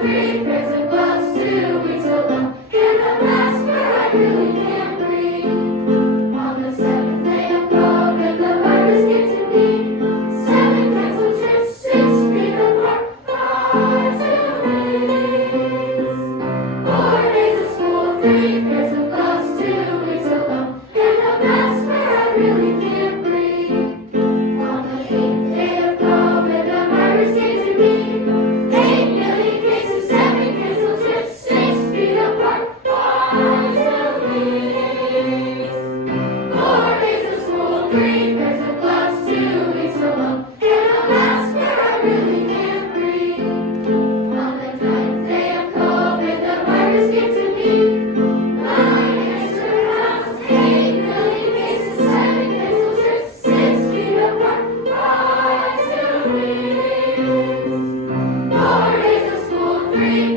Three pairs of gloves, 2 weeks alone, and a mask where I really can't breathe. On the seventh day of COVID, the virus came to me. 7 canceled trips, 6 feet apart, 5 Zoom meetings. 4 days of school, 3 pairs of gloves, 2 weeks alone, and a mask where I really can't breathe. On the 8th day of COVID, the virus came to me. 8 million cases, 7 canceled trips, 6 feet apart, 5 Zoom meetings. 4 days of school, 3 pairs of gloves, 2 weeks alone, and a mask where I really can't breathe. On the 9th day of COVID, the virus came to me. 9 extra pounds, 8 million cases, 7 canceled trips, 6 feet apart, 5 Zoom meetings. 4 days of school, 3